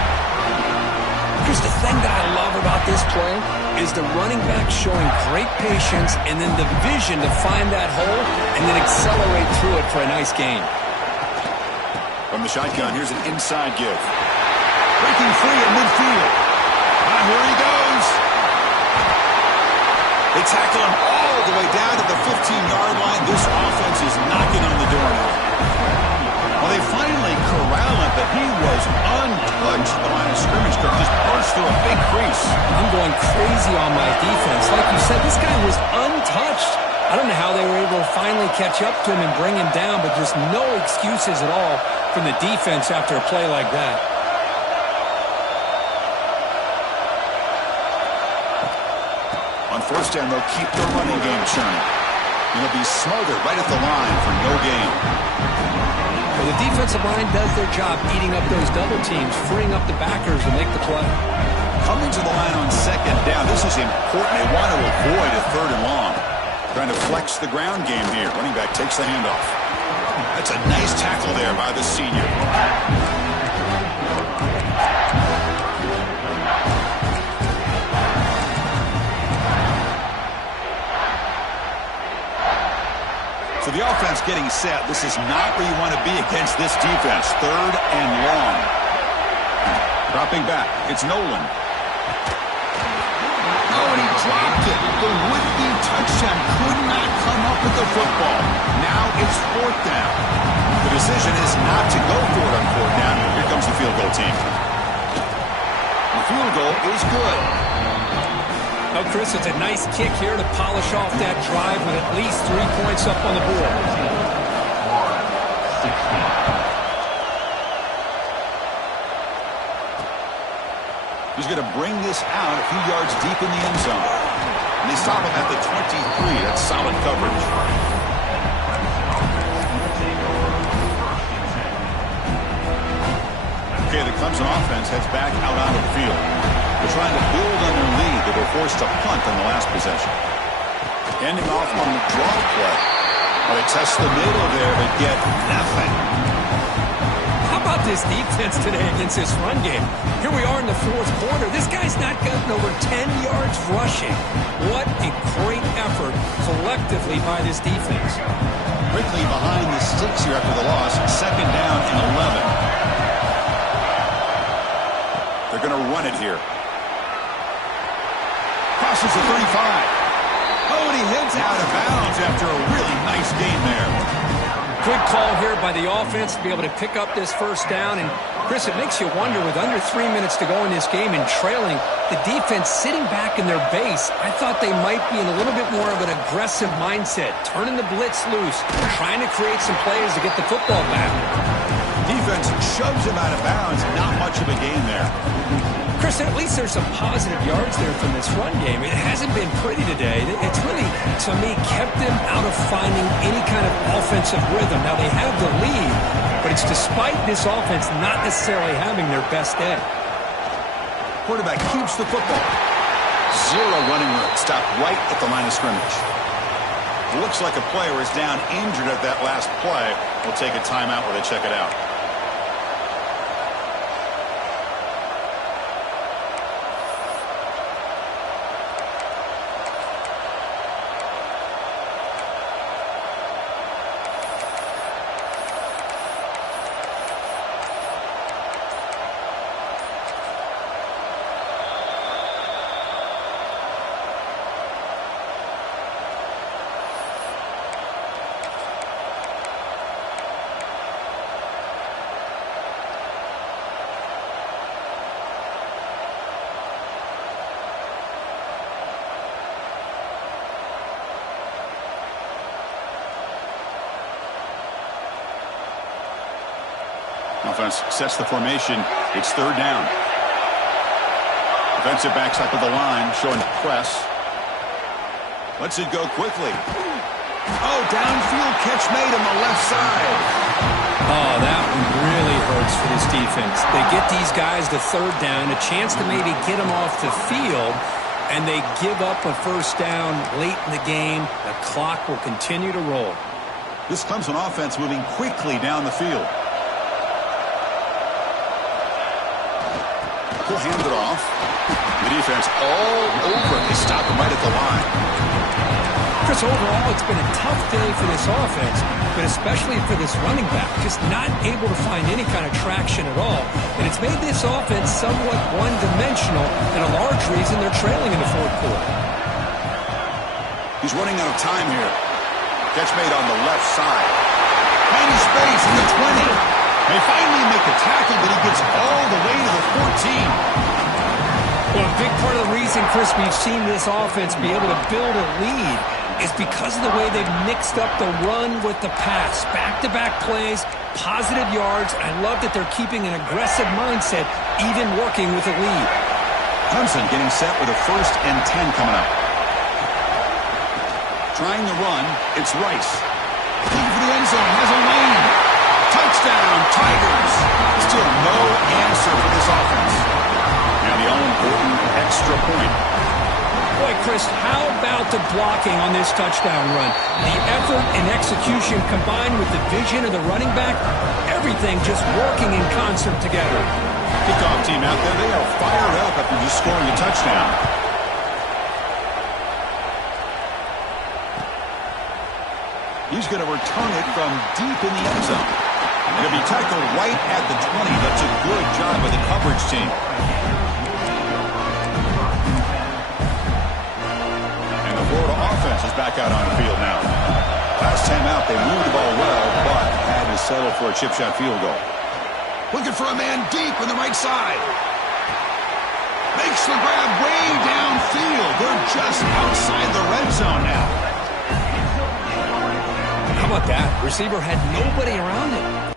Chris, the thing that I love about this play is the running back showing great patience and then the vision to find that hole and then accelerate through it for a nice gain. From the shotgun, here's an inside give. Breaking free at midfield. Here he goes. They tackle him all the way down to the 15-yard line. This offense is knocking on the door now. Well, they finally corral him, but he was untouched. The line of scrimmage just burst through a big crease. I'm going crazy on my defense. Like you said, this guy was untouched. I don't know how they were able to finally catch up to him and bring him down, but there's no excuses at all from the defense after a play like that. On first down, they'll keep their running game churning. And they'll be smothered right at the line for no gain. Well, the defensive line does their job eating up those double teams, freeing up the backers to make the play. Coming to the line on second down, this is important. They want to avoid a 3rd and long. Trying to flex the ground game here. Running back takes the handoff. That's a nice tackle there by the senior. So the offense getting set. This is not where you want to be against this defense. 3rd and long. Dropping back. It's Nolan. Oh, and he dropped it. The would-be touchdown could not come up with the football. Now it's 4th down. The decision is not to go for it on 4th down. Here comes the field goal team. The field goal is good. Oh, Chris, it's a nice kick here to polish off that drive with at least 3 points up on the board. He's going to bring this out a few yards deep in the end zone. And they stop him at the 23. That's solid coverage. Okay, the Clemson offense heads back out onto the field. They're trying to build on their lead. They were forced to punt on the last possession. Ending off on the draw play. Well, they test the middle there, but get nothing. How about this defense today against this run game? Here we are in the 4th quarter. This guy's not gotten over 10 yards rushing. What a great effort collectively by this defense. Quickly behind the sticks here after the loss. 2nd down and 11. They're going to run it here. Crosses the 35. Oh, and he heads out of bounds after a really nice gain there. Good call here by the offense to be able to pick up this 1st down. And, Chris, it makes you wonder, with under 3 minutes to go in this game and trailing, the defense sitting back in their base, I thought they might be in a little bit more of an aggressive mindset, turning the blitz loose, trying to create some plays to get the football back. Defense shoves him out of bounds. Not much of a gain there. Chris, at least there's some positive yards there from this run game. It hasn't been pretty today. It's really, to me, kept them out of finding any kind of offensive rhythm. Now, they have the lead, but it's despite this offense not necessarily having their best day. Quarterback keeps the football. 0 running room. Stopped right at the line of scrimmage. Looks like a player is down injured at that last play. We'll take a timeout while they check it out. Offense sets the formation. It's 3rd down. Defensive backs up at the line, showing press. Lets it go quickly. Oh, downfield catch made on the left side. Oh, that one really hurts for this defense. They get these guys to third down, a chance to maybe get them off the field, and they give up a first down late in the game. The clock will continue to roll. This Clemson offense moving quickly down the field. We'll hand it off. The defense all over. They stop him right at the line. Chris, overall, it's been a tough day for this offense, but especially for this running back, just not able to find any kind of traction at all. And it's made this offense somewhat one-dimensional, and a large reason they're trailing in the fourth quarter. He's running out of time here. Catch made on the left side. Many space in the 20. They finally make the tackle, but he gets all the way to the 14. Well, a big part of the reason, Chris, we've seen this offense be able to build a lead is because of the way they've mixed up the run with the pass. Back-to-back plays, positive yards. I love that they're keeping an aggressive mindset, even working with a lead. Clemson getting set with a 1st and 10 coming up. Trying to run, it's Rice. Looking for the end zone, has a lane. Touchdown, Tigers. Still no answer for this offense. Now the all-important extra point. Boy, Chris, how about the blocking on this touchdown run? The effort and execution combined with the vision of the running back, everything just working in concert together. Kickoff team out there, they are fired up after just scoring a touchdown. He's going to return it from deep in the end zone. Going to be tackled right at the 20. That's a good job by the coverage team. Florida offense is back out on the field now. Last time out, they moved the ball well, but had to settle for a chip shot field goal. Looking for a man deep on the right side. Makes the grab way downfield. They're just outside the red zone now. How about that? Receiver had nobody around him.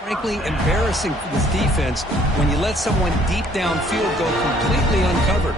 Frankly, embarrassing for this defense when you let someone deep downfield go completely uncovered.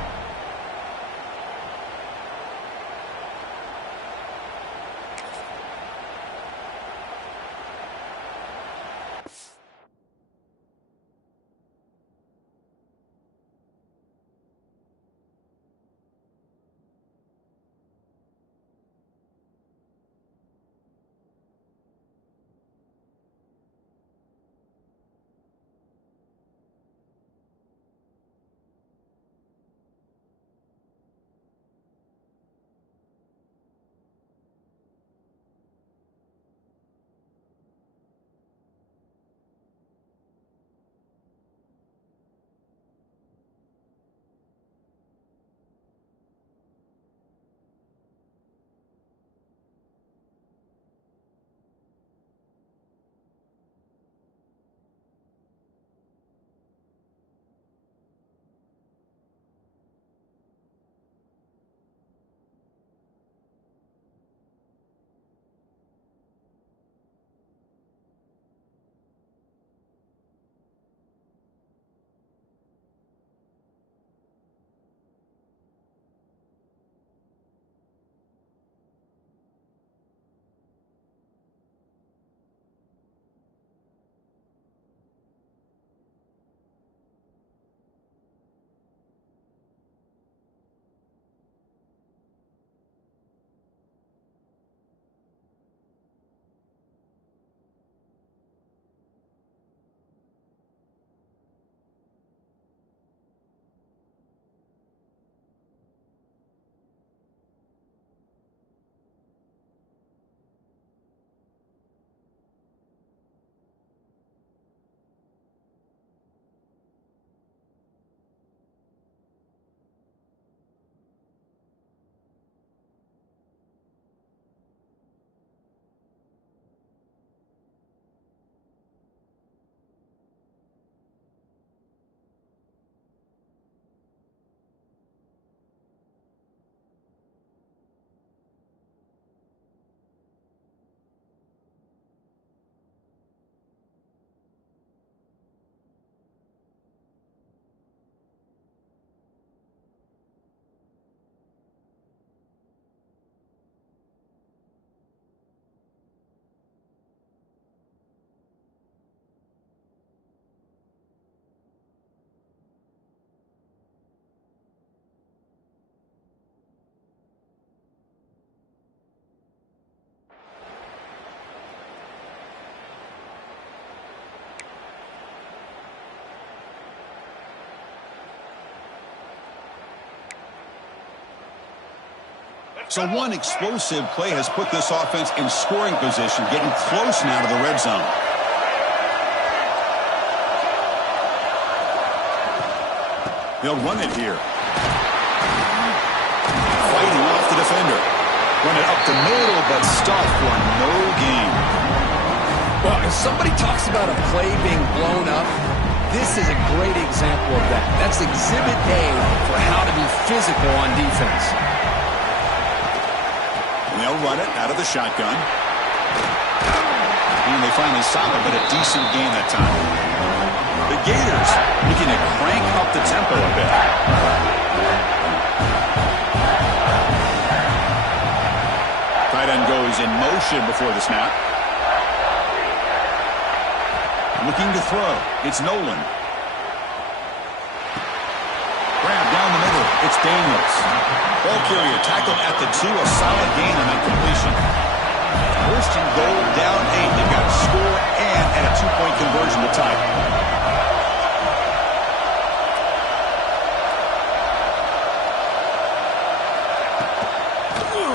So one explosive play has put this offense in scoring position, getting close now to the red zone. They'll run it here. Fighting off the defender. Run it up the middle, but stopped for no gain. Well, if somebody talks about a play being blown up, this is a great example of that. That's Exhibit A for how to be physical on defense. And they'll run it out of the shotgun. And they finally stop it, but a decent gain that time. The Gators looking to crank up the tempo a bit. Tight end goes in motion before the snap. Looking to throw. It's Nolan. Grab down the middle. It's Daniels. Ball carrier tackled at the 2. A solid gain on that completion. First and goal, down 8. They've got to score and at a 2-point conversion to tie.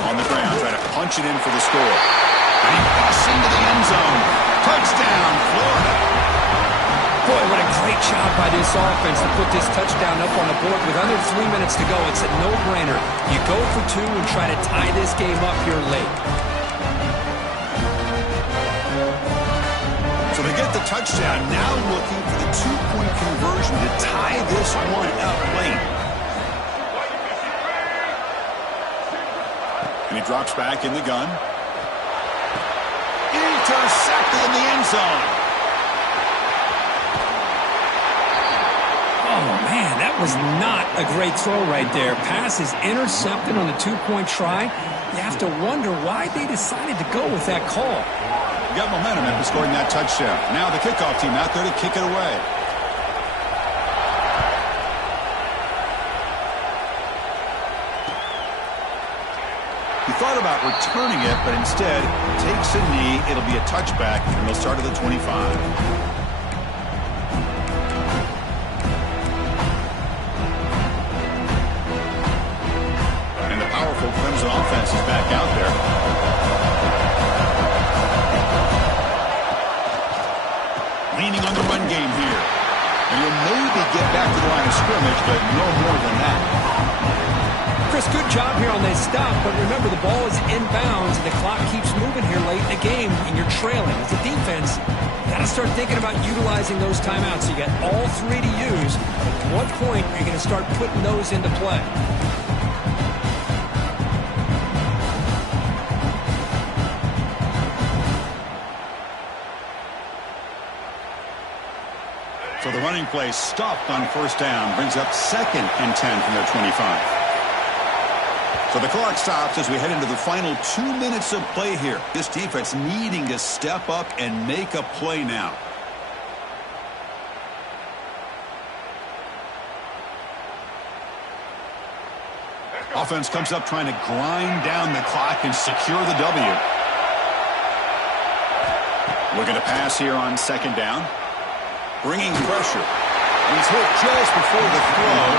On the ground, trying to punch it in for the score. And he busts into the end zone. Touchdown, Florida. Boy, what a great job by this offense to put this touchdown up on the board with under 3 minutes to go. It's a no-brainer. You go for 2 and try to tie this game up here late. So they get the touchdown, now looking for the 2-point conversion to tie this one up late. And he drops back in the gun. Intercepted in the end zone. Oh, man, that was not a great throw right there. Pass is intercepted on the 2-point try. You have to wonder why they decided to go with that call. Got momentum after scoring that touchdown. Now the kickoff team out there to kick it away. He thought about returning it, but instead takes a knee. It'll be a touchback, and they'll start at the 25. And the powerful Clemson offense is back out there. Leaning on the run game here. And he'll maybe get back to the line of scrimmage, but no more than that. Chris, good job here on this stop, but remember the ball is inbounds and the clock keeps moving here late in the game and you're trailing. As a defense, you got to start thinking about utilizing those timeouts. You got all 3 to use. At what point are you going to start putting those into play? So the running play stopped on first down, brings up 2nd and 10 from their 25. So the clock stops as we head into the final 2 minutes of play here. This defense needing to step up and make a play now. Offense comes up trying to grind down the clock and secure the W. Looking to pass here on 2nd down. Bringing pressure. He's hit just before the throw.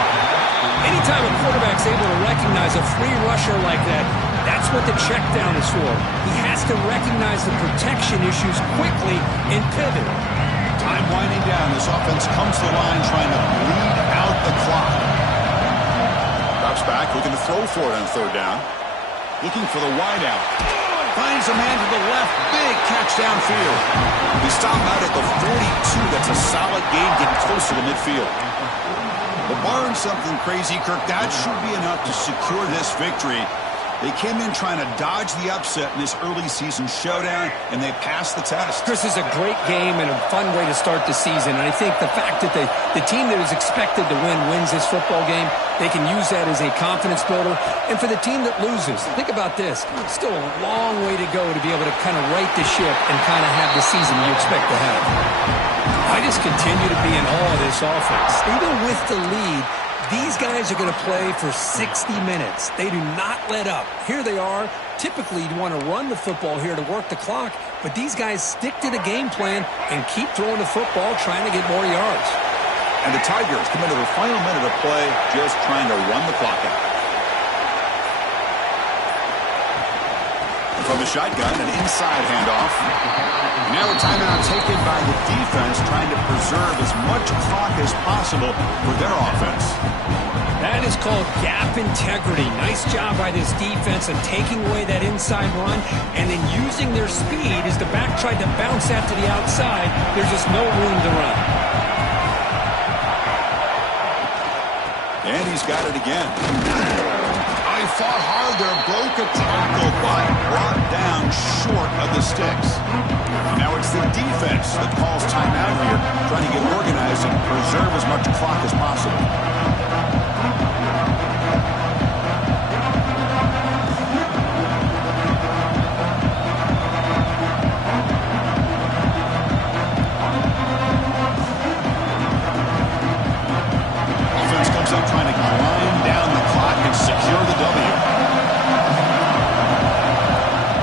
Anytime a quarterback's able to recognize a free rusher like that, that's what the check down is for. He has to recognize the protection issues quickly and pivot. Time winding down. This offense comes to the line trying to bleed out the clock. Drops back, looking to throw for it on 3rd down. Looking for the wideout. Finds a man to the left. Big catch downfield. We stop out at the 42. That's a solid gain, getting close to the midfield. But barring something crazy, Kirk, that should be enough to secure this victory. They came in trying to dodge the upset in this early season showdown, and they passed the test. Chris, is a great game and a fun way to start the season. And I think the fact that the team that is expected to win wins this football game, they can use that as a confidence builder. And for the team that loses, think about this. Still a long way to go to be able to kind of right the ship and kind of have the season you expect to have. I just continue to be in awe of this offense. Even with the lead, these guys are going to play for 60 minutes. They do not let up. Here they are. Typically, you want to run the football here to work the clock, but these guys stick to the game plan and keep throwing the football, trying to get more yards. And the Tigers come into the final minute of play just trying to run the clock out. from the shotgun, an inside handoff. Now a timeout taken by the defense, trying to preserve as much clock as possible for their offense. That is called gap integrity. Nice job by this defense in taking away that inside run and then using their speed as the back tried to bounce that to the outside. There's just no room to run. And he's got it again. He fought hard there, broke a tackle, but brought down short of the sticks. Now it's the defense that calls timeout here, trying to get organized and preserve as much clock as possible. Offense comes up trying to grind down the clock and secure the W.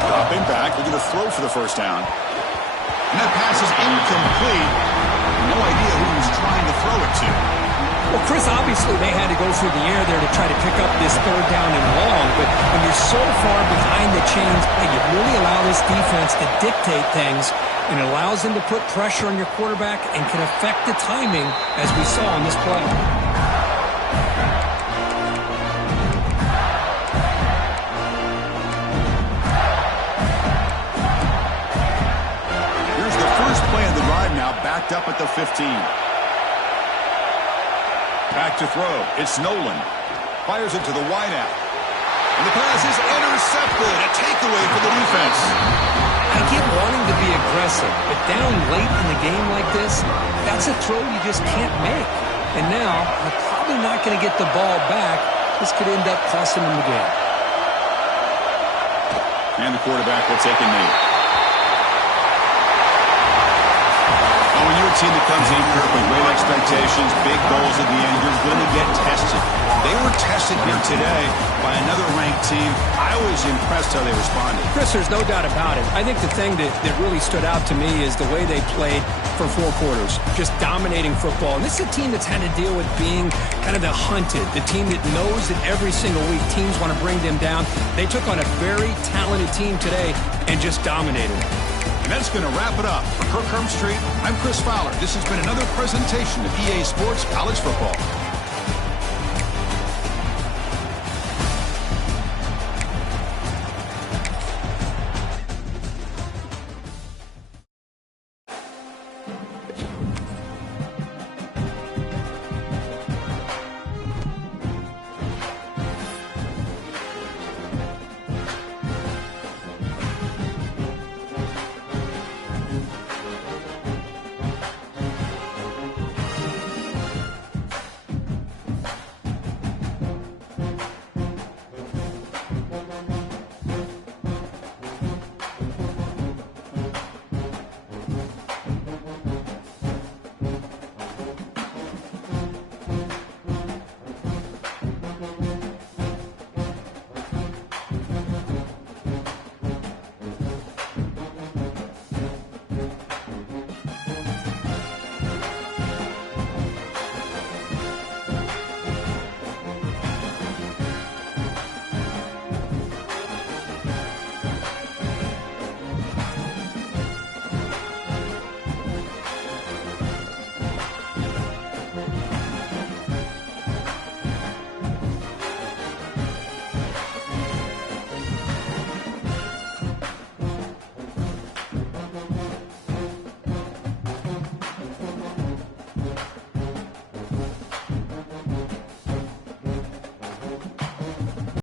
Dropping back, looking to throw for the first down. And that pass is incomplete. No idea who he was trying to throw it to. Well, Chris, obviously they had to go through the air there to try to pick up this third down and long, but when you're so far behind the chains, you really allow this defense to dictate things, and it allows them to put pressure on your quarterback and can affect the timing, as we saw on this play. Here's the first play of the drive now, backed up at the 15. Back to throw. It's Nolan. Fires it to the wideout. And the pass is intercepted. A takeaway for the defense. I get wanting to be aggressive, but down late in the game like this, that's a throw you just can't make. And now, they're probably not going to get the ball back. This could end up costing them the game. And the quarterback will take a knee. When you're a team that comes in here with great expectations, big goals at the end, you're going to get tested. They were tested here today by another ranked team. I was impressed how they responded. Chris, there's no doubt about it. I think the thing that really stood out to me is the way they played for 4 quarters, just dominating football. And this is a team that's had to deal with being kind of the hunted, the team that knows that every single week teams want to bring them down. They took on a very talented team today and just dominated. And that's going to wrap it up. For Kirk Street, I'm Chris Fowler. This has been another presentation of EA Sports College Football.